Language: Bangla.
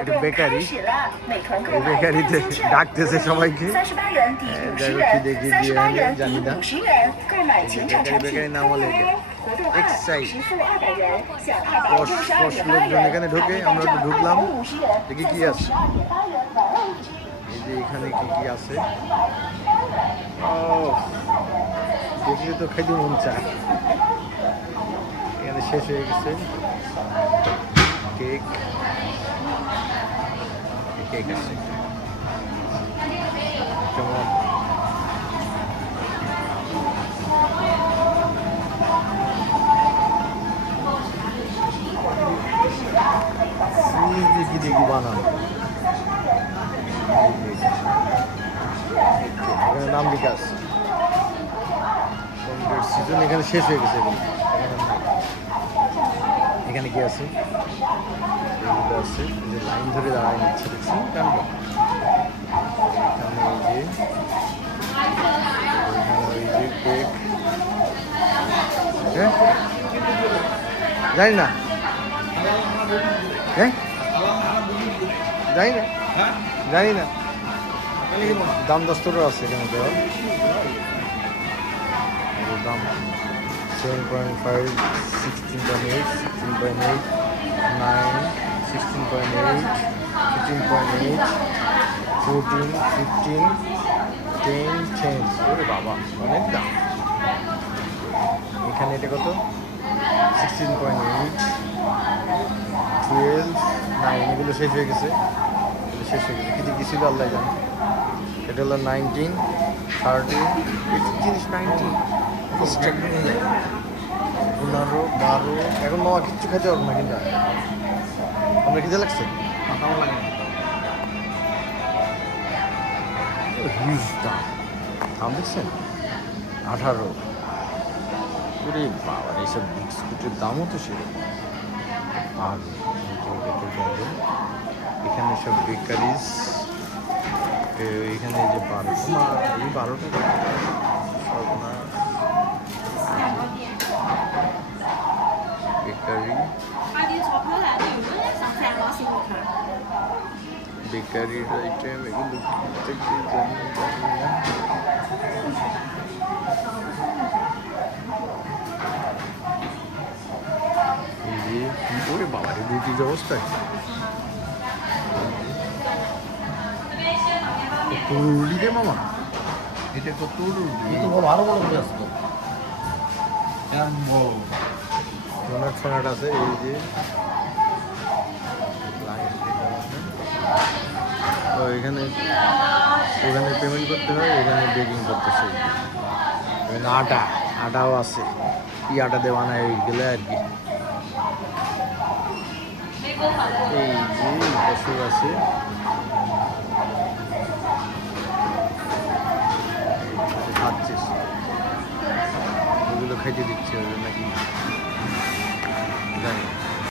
এটা বেকারি এই বেকারিতে ডাকতেছে সবাইকে দেখো কি দেখি দিয়ে জানি না বেকারির নাম হলো লোকজন এখানে ঢোকে আমরা একটু ঢুকলাম দেখি কি আছে যে এখানে কি কি আছে দেখলে তো খাইতে মন চায় এখানে শেষ হয়ে গেছে কেক কেক আছে কেমন ফুল দেখি দেখি বানানো এখানে নাম বিকাশ সিজন এখানে শেষ হয়ে গেছে এগুলো এখানে নাই। এখানে কি আছে যে লাইন ধরে দাঁড়ায় নিচ্ছে দেখছি যে কেক হ্যাঁ জানি না হ্যাঁ? জানি না জানি না দাম দস্তরও আছে এখানে দেওয়া দাম seven point five sixteen point eight sixteen point eight nine sixteen point eight fifteen point eight fourteen fifteen ten ten ওরে বাবা অনেক দাম এখানে এটা কত sixteen point eight twelve nine এগুলো শেষ হয়ে গেছে শেষ হয়ে গেছে কিন্তু কিছু আল্লাহ জানে এটা হলো নাইনটিন থার্টি জিনিস নাইনটিন পনেরো বারো এখন নয়া কিচ্ছু খেতে পারব না কিন্তু। খিদে লাগছে? হিউজ দাম দাম দেখছেন আঠারো। ওরে এইসব বিস্কুটের দামও তো সেরকম। আর এখানে সব বেকারিজ এখানে যে বারো এই বারো টাকা সর্বনাশ বেকারি বেকারির আইটেম এগুলো কিনতে কি জানি জানি না। এই যে কি করে বাবার রুটির অবস্থায় রে মামা? এটা বড় করে আসতো কেমন বড় ফোনাট আছে এই যে। তো এখানে। ওখানে পেমেন্ট করতে হয়, এখানে বেকিং করতেছে। এখানে আটা, আটাও আছে। কি আটা দেওয়া নাই ওইগুলো আর কি। এই যে পশু আছে। খাচ্ছিস। ওগুলো খাইতে দিচ্ছে নাকি। জানি না।